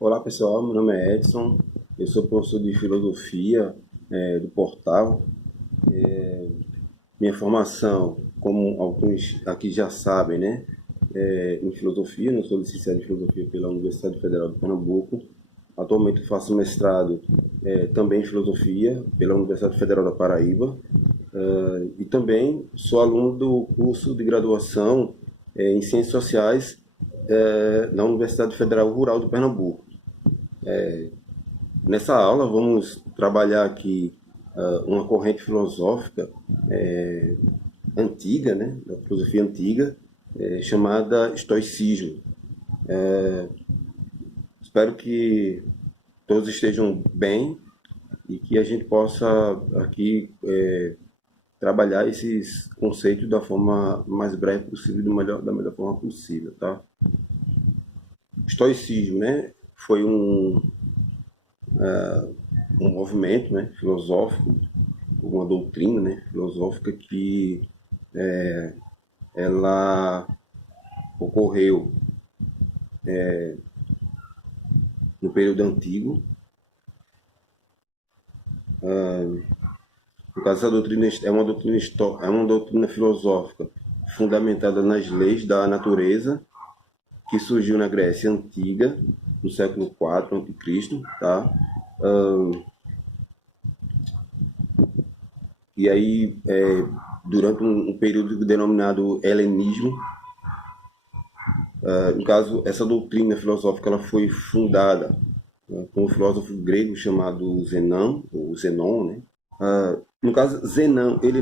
Olá pessoal, meu nome é Edson, eu sou professor de filosofia do Portal. Minha formação, como alguns aqui já sabem, né, é em filosofia. Eu sou licenciado em filosofia pela Universidade Federal de Pernambuco. Atualmente faço mestrado também em filosofia pela Universidade Federal da Paraíba. E também sou aluno do curso de graduação em Ciências Sociais na Universidade Federal Rural de Pernambuco. Nessa aula vamos trabalhar aqui uma corrente filosófica antiga, né, da filosofia antiga, chamada estoicismo. Espero que todos estejam bem e que a gente possa aqui trabalhar esses conceitos da forma mais breve possível, da melhor forma possível, tá? Estoicismo, né, foi um movimento, né, filosófico, uma doutrina, né, filosófica que ela ocorreu no período antigo. No caso, essa doutrina é uma doutrina filosófica fundamentada nas leis da natureza, que surgiu na Grécia Antiga, no século IV a.C., tá? E aí, durante um período denominado helenismo. No caso, essa doutrina filosófica ela foi fundada por um filósofo grego chamado Zenão, ou Zenon, né? No caso, Zenão, ele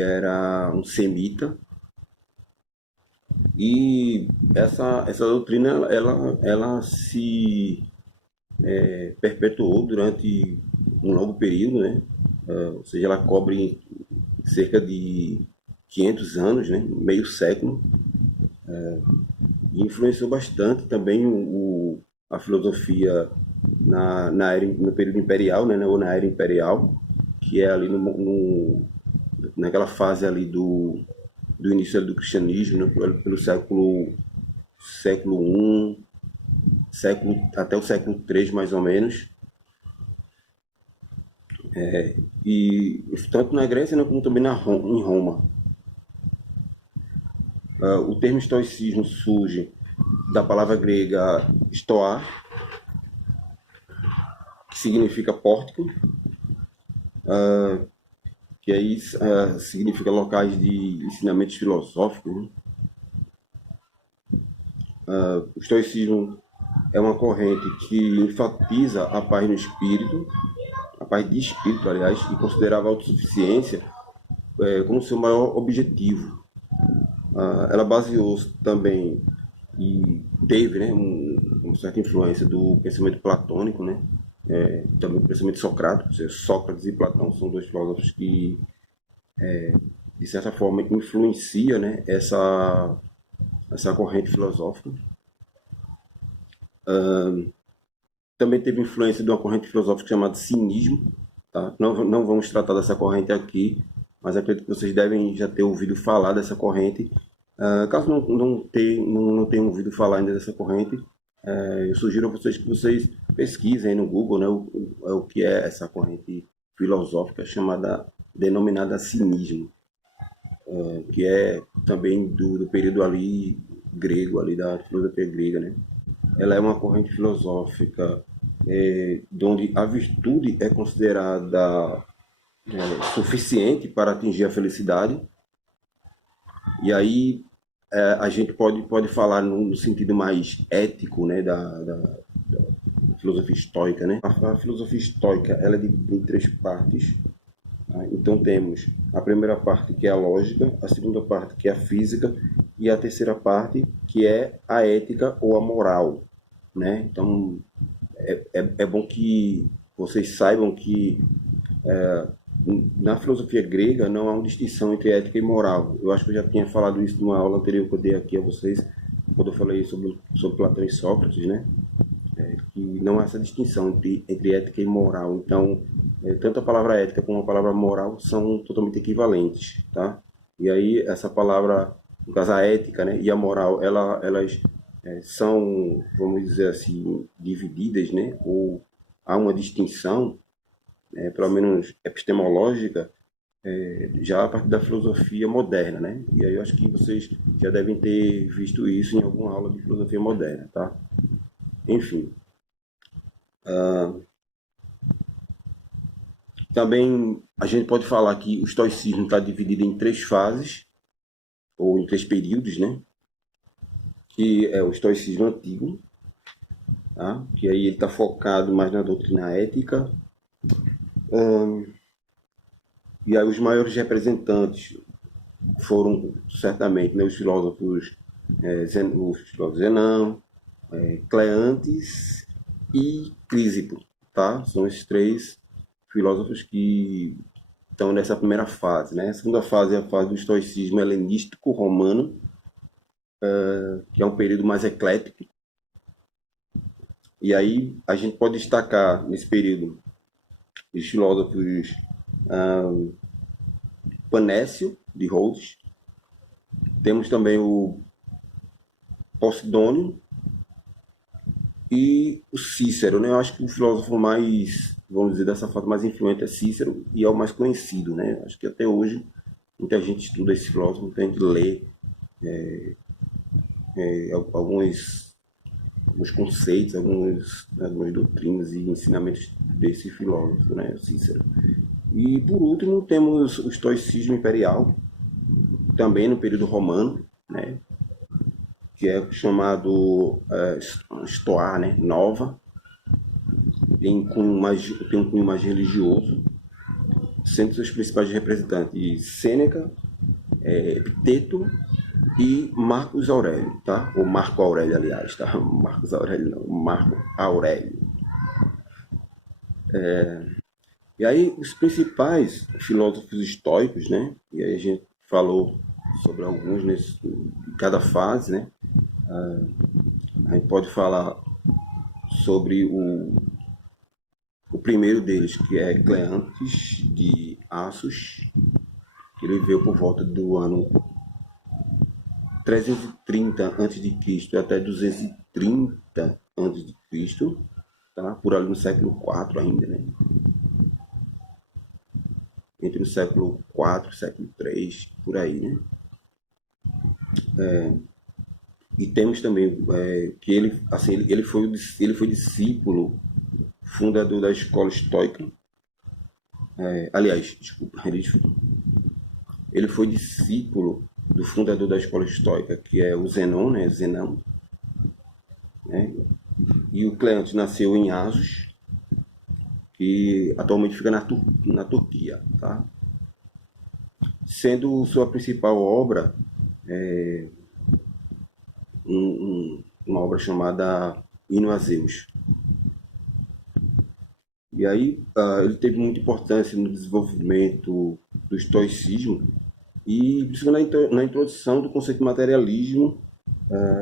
era um semita. E essa doutrina ela se perpetuou durante um longo período, né? Ou seja, ela cobre cerca de 500 anos, né? Meio século, e influenciou bastante também a filosofia no período imperial, né? Ou na era imperial, que é ali naquela fase ali do início ali do cristianismo, né? Pelo século I, até o século III, mais ou menos. E tanto na Grécia, né, como também em Roma. O termo estoicismo surge da palavra grega stoa, que significa pórtico, que aí significa locais de ensinamentos filosóficos, né? O estoicismo é uma corrente que enfatiza a paz no espírito, a paz de espírito, aliás, e considerava a autossuficiência como seu maior objetivo. Ela baseou-se também e teve, né, uma certa influência do pensamento platônico, né, também do pensamento socrático. Ou seja, Sócrates e Platão são dois filósofos que, de certa forma, influenciam, né, essa corrente filosófica. Também teve influência de uma corrente filosófica chamada cinismo. Tá? Não vamos tratar dessa corrente aqui, mas acredito que vocês devem já ter ouvido falar dessa corrente. Caso não tenham ouvido falar ainda dessa corrente, eu sugiro a vocês que vocês pesquisem no Google, né, o que é essa corrente filosófica denominada cinismo, que é também do período ali grego, ali da filosofia grega, né? Ela é uma corrente filosófica onde a virtude é considerada suficiente para atingir a felicidade. E aí a gente pode falar no sentido mais ético, né, da filosofia estoica, né? A filosofia estoica ela é dividida em três partes. Tá? Então temos a primeira parte, que é a lógica, a segunda parte, que é a física, e a terceira parte, que é a ética ou a moral, né? Então é bom que vocês saibam que na filosofia grega não há uma distinção entre ética e moral. Eu acho que eu já tinha falado isso numa aula anterior que eu dei aqui a vocês, quando eu falei sobre Platão e Sócrates, né? Que não há essa distinção entre ética e moral. Então, tanto a palavra ética como a palavra moral são totalmente equivalentes, tá? E aí, essa palavra no caso a ética, né, e a moral, elas são, vamos dizer assim, divididas, né, ou há uma distinção, pelo menos epistemológica, já a partir da filosofia moderna, né? E aí eu acho que vocês já devem ter visto isso em alguma aula de filosofia moderna, tá? Enfim, também a gente pode falar que o estoicismo está dividido em três fases, ou em três períodos, né? Que é o estoicismo antigo, tá? Que aí ele está focado mais na doutrina ética. E aí os maiores representantes foram certamente, né, os filósofos, Zenão, Cleantes e Crísipo, tá? São esses três filósofos que estão nessa primeira fase, né? A segunda fase é a fase do estoicismo helenístico romano, que é um período mais eclético. E aí a gente pode destacar nesse período os filósofos Panécio de Rhodes, temos também o Posidônio e o Cícero, né? Eu acho que o filósofo mais, vamos dizer dessa forma, mais influente é Cícero e é o mais conhecido, né? Acho que até hoje muita gente estuda esse filósofo, muita gente lê alguns conceitos, algumas doutrinas e ensinamentos desse filósofo, né? Cícero. E por último temos o estoicismo imperial, também no período romano, né? Que é chamado Stoa, né? Nova, tem um cunho mais religioso, sendo seus principais representantes Sêneca, Epiteto e Marcos Aurélio, tá? Ou Marco Aurélio, aliás, tá? Marcos Aurélio não, Marco Aurélio. E aí os principais filósofos estoicos, né? E aí a gente falou sobre alguns em cada fase, né? A gente pode falar sobre o primeiro deles, que é Cleantes de Assos, que ele veio por volta do ano 330 a.C. até 230 a.C., tá? Por ali no século IV ainda, né? Entre o século IV e o século III, por aí, né? E temos também que ele, assim, ele foi discípulo fundador da escola estoica. Aliás, desculpa, ele foi discípulo do fundador da escola estoica, que é o Zenon, né? Zenão. Né? E o Cleantes nasceu em Assos, que atualmente fica na Turquia, tá? Sendo sua principal obra uma obra chamada Hino a Zeus. E aí ele teve muita importância no desenvolvimento do estoicismo e principalmente na introdução do conceito de materialismo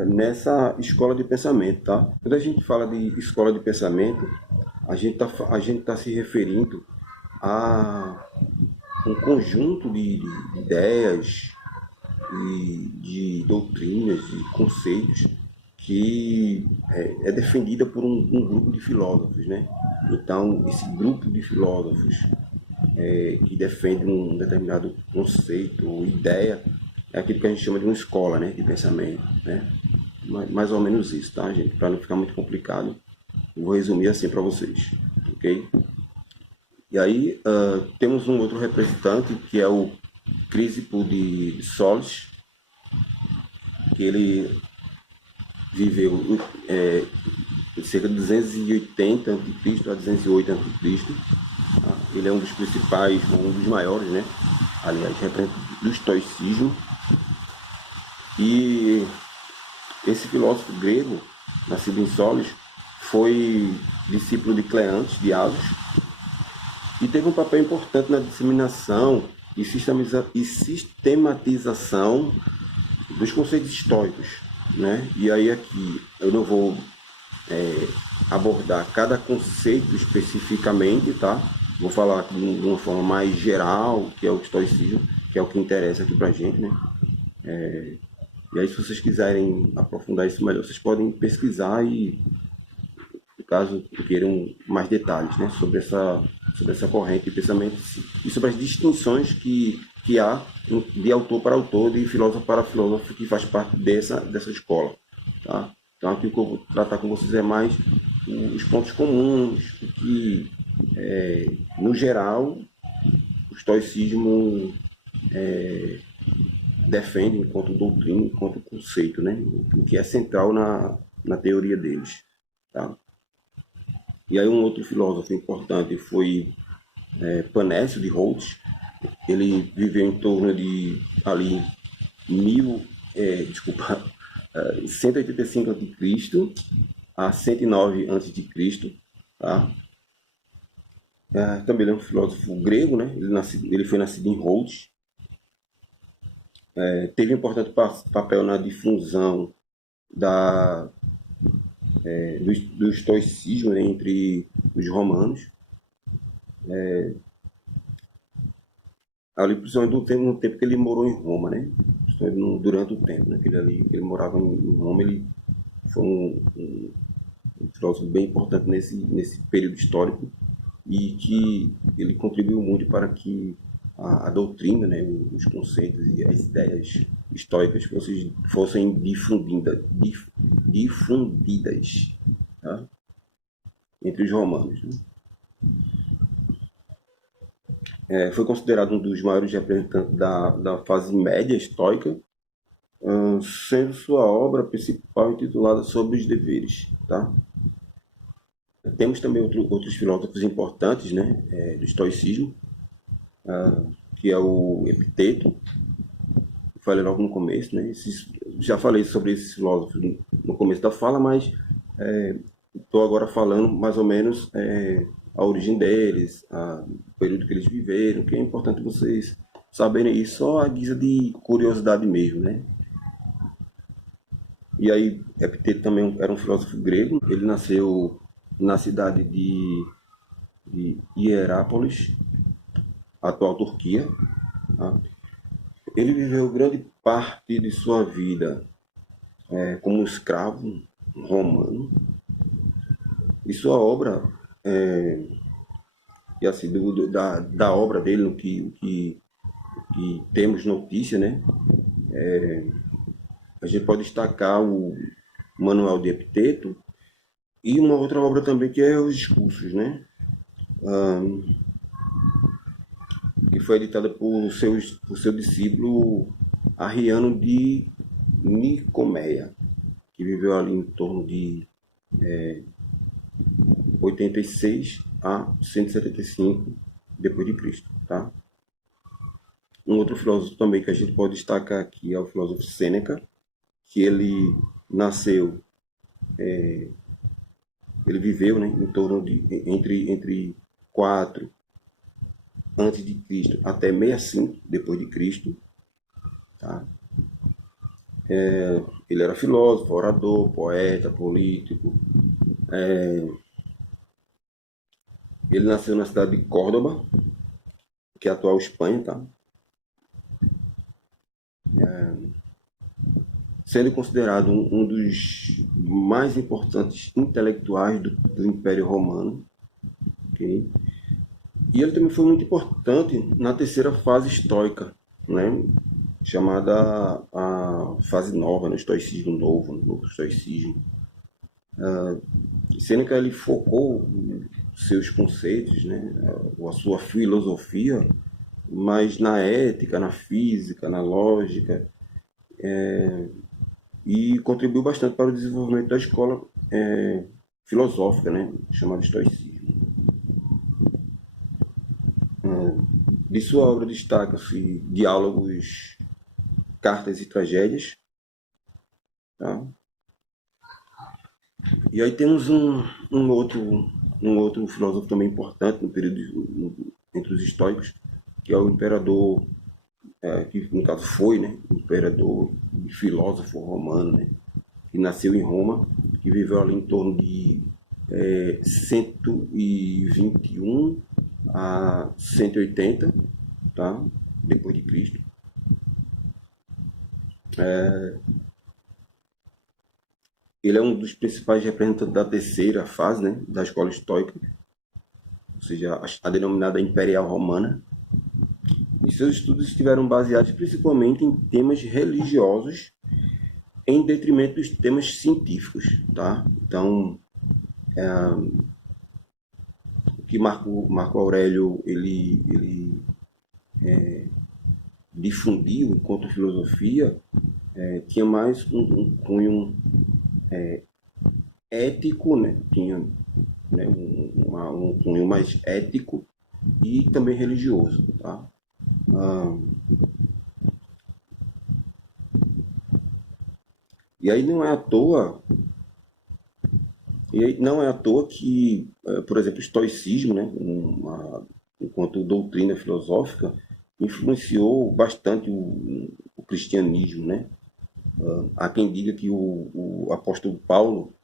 nessa escola de pensamento, tá? Quando a gente fala de escola de pensamento, a gente tá se referindo a um conjunto de ideias e de doutrinas, de conceitos que é defendida por um grupo de filósofos, né? Então, esse grupo de filósofos que defende um determinado conceito ou ideia é aquilo que a gente chama de uma escola, né, de pensamento, né? Mais ou menos isso, tá, gente? Para não ficar muito complicado, eu vou resumir assim para vocês, ok? E aí temos um outro representante que é o Crisipo de Solis, que ele viveu cerca de 280 a.C. a 208 a.C. Tá? Ele é um dos principais, um dos maiores, né? Aliás, representante do estoicismo. E esse filósofo grego, nascido em Solis, foi discípulo de Cleantes de Assos e teve um papel importante na disseminação e sistematização dos conceitos estoicos, né? E aí aqui eu não vou abordar cada conceito especificamente, tá? Vou falar aqui de uma forma mais geral, que é o estoicismo, que é o que interessa aqui pra gente, né? E aí, se vocês quiserem aprofundar isso melhor, vocês podem pesquisar e, caso queiram mais detalhes, né, sobre essa corrente de pensamento e sobre as distinções que há de autor para autor, de filósofo para filósofo, que faz parte dessa escola. Tá? Então, aqui o que eu vou tratar com vocês é mais os pontos comuns, o que, no geral, o estoicismo defende enquanto doutrina, enquanto conceito, né? O que é central na teoria deles. Tá? E aí um outro filósofo importante foi Panécio de Rhodes. Ele viveu em torno de ali mil, desculpa, 185 a.C. a 109 a.C. Tá? Também ele é um filósofo grego, né? Ele foi nascido em Rhodes. Teve um importante papel na difusão do estoicismo, né, entre os romanos. Ali, principalmente no tempo que ele morou em Roma, né? Durante o tempo, né? Que ele morava em Roma, ele foi um filósofo bem importante nesse período histórico e que ele contribuiu muito para que a doutrina, né, os conceitos e as ideias estoicas fossem difundidas, tá? Entre os romanos. Né? Foi considerado um dos maiores representantes da fase média estoica, sendo sua obra principal intitulada Sobre os Deveres. Tá? Temos também outros filósofos importantes, né, do estoicismo, que é o Epiteto. Falei logo no começo, né? Já falei sobre esses filósofos no começo da fala, mas estou agora falando mais ou menos a origem deles, o período que eles viveram, que é importante vocês saberem isso, só a guisa de curiosidade mesmo, né? E aí, Epiteto também era um filósofo grego, ele nasceu na cidade de Hierápolis, atual Turquia. Tá? Ele viveu grande parte de sua vida como escravo romano, e sua obra, e assim, da obra dele, que temos notícia, né? A gente pode destacar o Manual de Epiteto e uma outra obra também que é os Discursos, né? Que foi editada por seu discípulo Arriano de Nicomeia, que viveu ali em torno de 86 a 175 depois de Cristo, tá? Um outro filósofo também que a gente pode destacar aqui é o filósofo Sêneca, que ele nasceu, ele viveu, né, em torno de entre 4 antes de Cristo até 65 depois de Cristo, tá? Ele era filósofo, orador, poeta, político. Ele nasceu na cidade de Córdoba, que é a atual Espanha, tá? Sendo considerado um dos mais importantes intelectuais do Império Romano. Okay? E ele também foi muito importante na terceira fase estoica, né? Chamada a fase nova, no estoicismo novo, no novo estoicismo. Sêneca ele focou seus conceitos, né? A sua filosofia, mas na ética, na física, na lógica, e contribuiu bastante para o desenvolvimento da escola filosófica, né? Chamada estoicismo. De sua obra destaca-se Diálogos, Cartas e Tragédias. Tá? E aí temos um outro filósofo também importante no período entre os estoicos, que é o imperador, que no caso foi, né, imperador e filósofo romano, né, que nasceu em Roma, que viveu ali em torno de 121 a 180, tá, depois de Cristo. Ele é um dos principais representantes da terceira fase, né, da escola estoica, ou seja, a denominada Imperial Romana. E seus estudos estiveram baseados principalmente em temas religiosos em detrimento dos temas científicos, tá? Então, o que Marco Aurélio ele difundiu enquanto filosofia tinha mais um cunho ético, né? Tinha, né, um cunho mais ético e também religioso, tá? E aí não é à toa, que, por exemplo, o estoicismo, né, enquanto doutrina filosófica, influenciou bastante o cristianismo, né? Há quem diga que o apóstolo Paulo,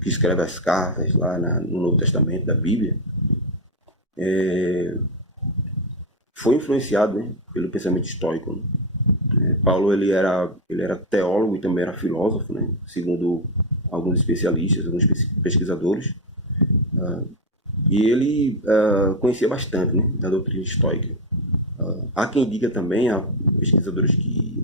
que escreve as cartas lá no Novo Testamento da Bíblia, foi influenciado, né, pelo pensamento estoico. Né? Paulo ele era teólogo e também era filósofo, né, segundo alguns especialistas, alguns pesquisadores, e ele conhecia bastante, né, da doutrina estoica. Há quem diga também, há pesquisadores que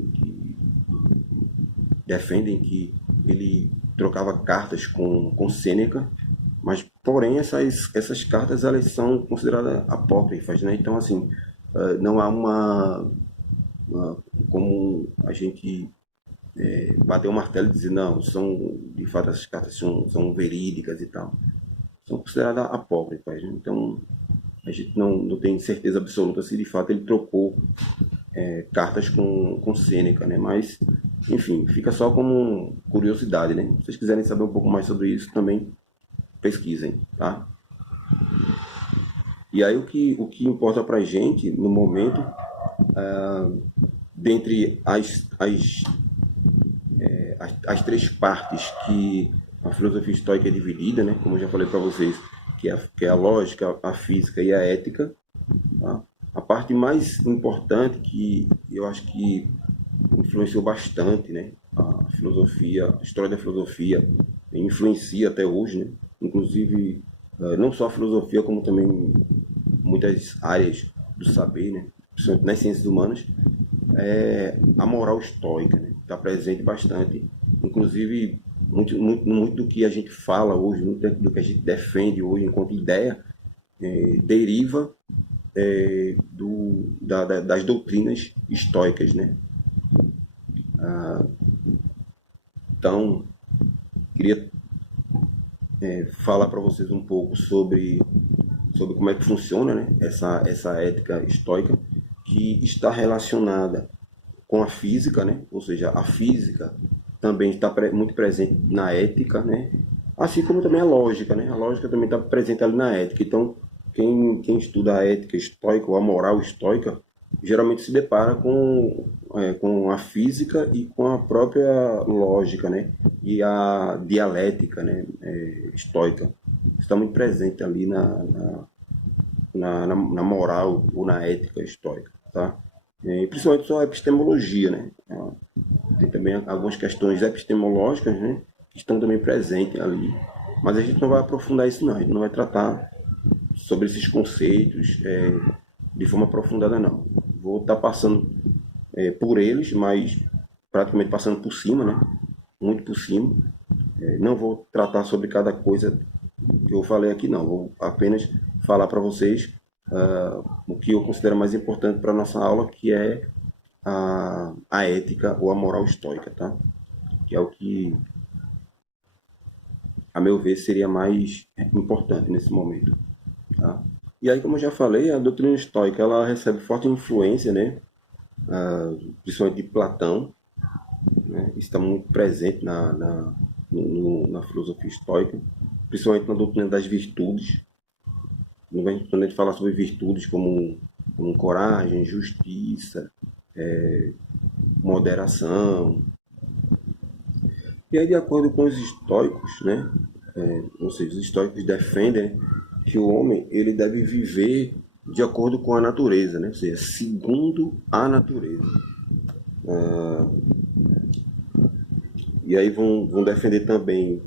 defendem que ele trocava cartas com Sêneca, mas porém essas cartas elas são consideradas apócrifas, né? Então assim, não há como a gente bater o martelo e dizer não, são de fato essas cartas são verídicas e tal, são consideradas apócrifas, né? Então a gente não tem certeza absoluta se de fato ele trocou cartas com Sêneca, né? Mas, enfim, fica só como curiosidade, né? Se vocês quiserem saber um pouco mais sobre isso, também pesquisem, tá? E aí o que importa pra gente, no momento, dentre as três partes que a filosofia estoica é dividida, né? Como eu já falei para vocês, que é a lógica, a física e a ética, tá? A parte mais importante que eu acho que influenciou bastante, né? A filosofia, a história da filosofia influencia até hoje, né? Inclusive, não só a filosofia, como também muitas áreas do saber, né? Principalmente nas ciências humanas, é a moral estoica, né? Está presente bastante. Inclusive, muito do que a gente fala hoje, muito do que a gente defende hoje enquanto ideia, deriva das doutrinas estoicas, né? Então, queria falar para vocês um pouco sobre como é que funciona, né, essa ética estoica, que está relacionada com a física, né? Ou seja, a física também está muito presente na ética, né? Assim como também a lógica, né? A lógica também está presente ali na ética. Então, quem estuda a ética estoica ou a moral estoica geralmente se depara com a física e com a própria lógica, né? E a dialética, né? Estoica está muito presente ali na moral ou na ética estoica, tá? E principalmente só a epistemologia, né? Tem também algumas questões epistemológicas, né? Que estão também presentes ali, mas a gente não vai aprofundar isso não, a gente não vai tratar sobre esses conceitos de forma aprofundada não. Vou estar passando por eles, mas praticamente passando por cima, né? Muito por cima. Não vou tratar sobre cada coisa que eu falei aqui, não. Vou apenas falar para vocês o que eu considero mais importante para a nossa aula, que é a ética ou a moral estoica, tá? Que é o que, a meu ver, seria mais importante nesse momento, tá? E aí, como eu já falei, a doutrina estoica ela recebe forte influência, né? Principalmente de Platão, né? Está muito presente na filosofia estoica, principalmente na doutrina das virtudes. Quando a gente fala sobre virtudes como coragem, justiça, moderação. E aí, de acordo com os estoicos, né? Ou seja, os estoicos defendem que o homem ele deve viver de acordo com a natureza, né? Ou seja, segundo a natureza. E aí vão defender também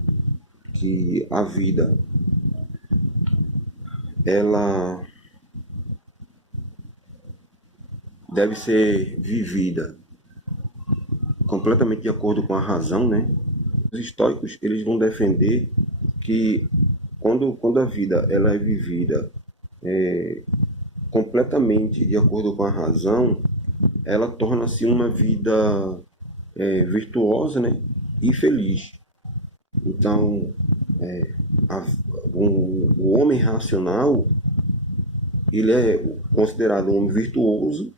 que a vida, ela deve ser vivida completamente de acordo com a razão, né? Os estoicos, eles vão defender que quando a vida ela é vivida completamente de acordo com a razão, ela torna-se uma vida virtuosa, né? E feliz. Então, a, o homem racional, ele é considerado um homem virtuoso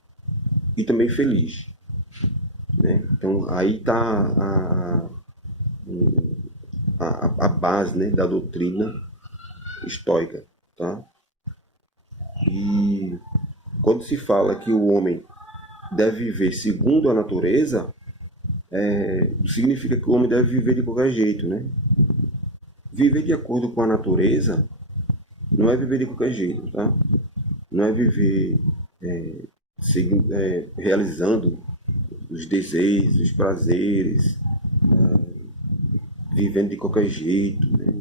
e também feliz, né? Então, aí está a base, né, da doutrina estoica, tá? E quando se fala que o homem deve viver segundo a natureza, significa que o homem deve viver de qualquer jeito, né? Viver de acordo com a natureza não é viver de qualquer jeito, tá? Não é viver realizando os desejos, os prazeres, vivendo de qualquer jeito, né?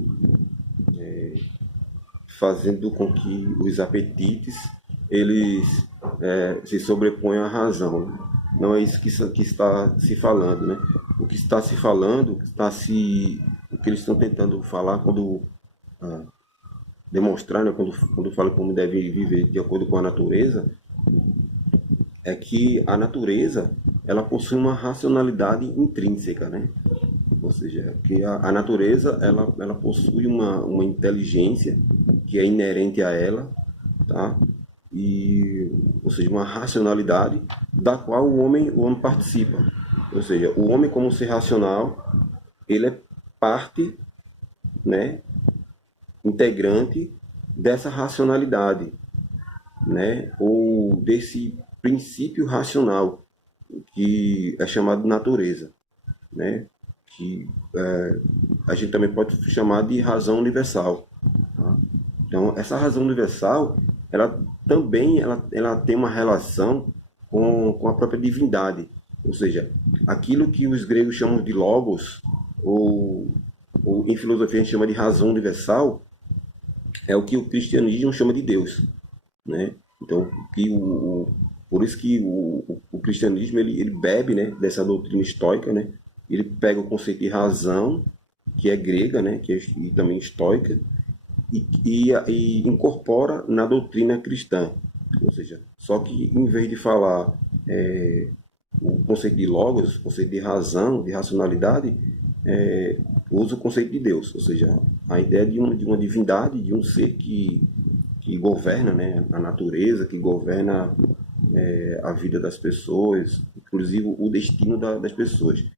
Fazendo com que os apetites eles se sobreponham à razão. Não é isso que está se falando, né? O que está se falando, o que eles estão tentando falar quando demonstrar, né, quando fala como deve viver de acordo com a natureza, é que a natureza ela possui uma racionalidade intrínseca, né? Ou seja, que a natureza ela possui uma inteligência que é inerente a ela, tá? E, ou seja, uma racionalidade da qual o homem participa. Ou seja, o homem como ser racional, ele é parte, né, integrante dessa racionalidade, né, ou desse princípio racional que é chamado de natureza, né, que a gente também pode chamar de razão universal. Tá? Então, essa razão universal, ela também ela tem uma relação com a própria divindade, ou seja, aquilo que os gregos chamam de logos, ou em filosofia a gente chama de razão universal, é o que o cristianismo chama de Deus, né? Então, por isso que o cristianismo ele bebe, né, dessa doutrina estoica, né? Ele pega o conceito de razão, que é grega, né, e também estoica, e incorpora na doutrina cristã. Ou seja, só que em vez de falar o conceito de logos, o conceito de razão, de racionalidade, usa o conceito de Deus, ou seja, a ideia de uma divindade, de um ser que governa, né, a natureza, que governa a vida das pessoas, inclusive o destino das pessoas.